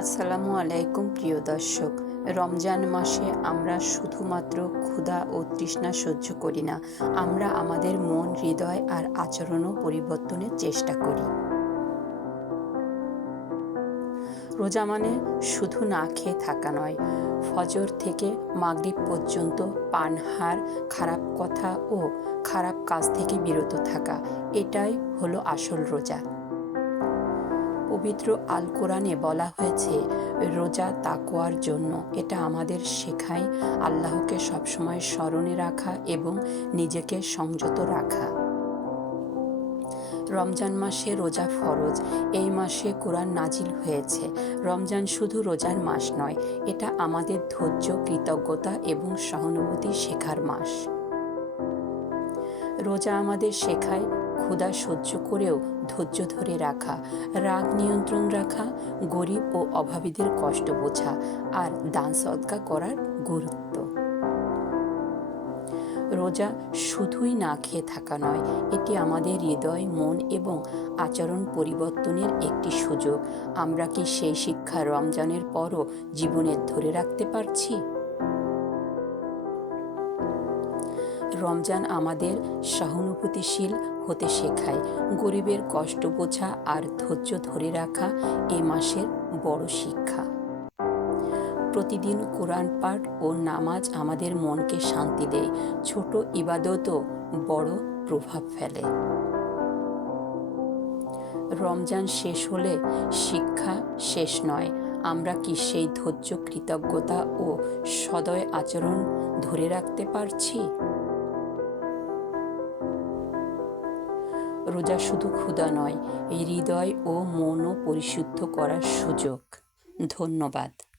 আসসালামু আলাইকুম প্রিয় দর্শক। রমজান মাসে আমরা শুধুমাত্র ক্ষুধা ও তৃষ্ণা সহ্য করি না, আমরা আমাদের মন, হৃদয় আর আচরণও পরিবর্তনের চেষ্টা করি। রোজা মানে শুধু না খেয়ে থাকা নয়, ফজর থেকে মাগরিব পর্যন্ত পানাহার, খারাপ কথা ও খারাপ কাজ থেকে বিরত থাকা। এটাই হলো আসল রোজা। পবিত্র আল কোরআনে বলা হয়েছে রোজা তাকওয়ার জন্য। এটা আমাদের শেখায় আল্লাহকে সবসময় স্মরণে রাখা এবং নিজেকে সংযত রাখা। রমজান মাসে রোজা ফরজ। এই মাসে কোরআন নাজিল হয়েছে। রমজান শুধু রোজার মাস নয়, এটা আমাদের ধৈর্য, কৃতজ্ঞতা এবং সহানুভূতি শেখার মাস। রোজা আমাদের শেখায় ক্ষুধা সহ্য করেও ধৈর্য ধরে রাখা, রাগ নিয়ন্ত্রণ রাখা, গরিব ও অভাবীদের কষ্ট বোঝা আর দান সদকা করার গুরুত্ব। রোজা শুধুই না খেয়ে থাকা নয়, এটি আমাদের হৃদয়, মন এবং আচরণ পরিবর্তনের একটি সুযোগ। আমরা কি সেই শিক্ষা রমজানের পরও জীবনে ধরে রাখতে পারছি? রমজান আমাদের সহানুভূতিশীল হতে শেখায়। গরিবের কষ্ট বোঝা আর ধৈর্য ধরে রাখা এ মাসের বড় শিক্ষা। প্রতিদিন কোরআন পাঠ ও নামাজ আমাদের মনকে শান্তি দেয়। ছোট ইবাদতও বড় প্রভাব ফেলে। রমজান শেষ হলে শিক্ষা শেষ নয়। আমরা কি সেই ধৈর্য, কৃতজ্ঞতা ও সদয় আচরণ ধরে রাখতে পারছি? রোজা শুধু ক্ষুধা নয়, হৃদয় ও মনও পরিশুদ্ধ করার সুযোগ। ধন্যবাদ।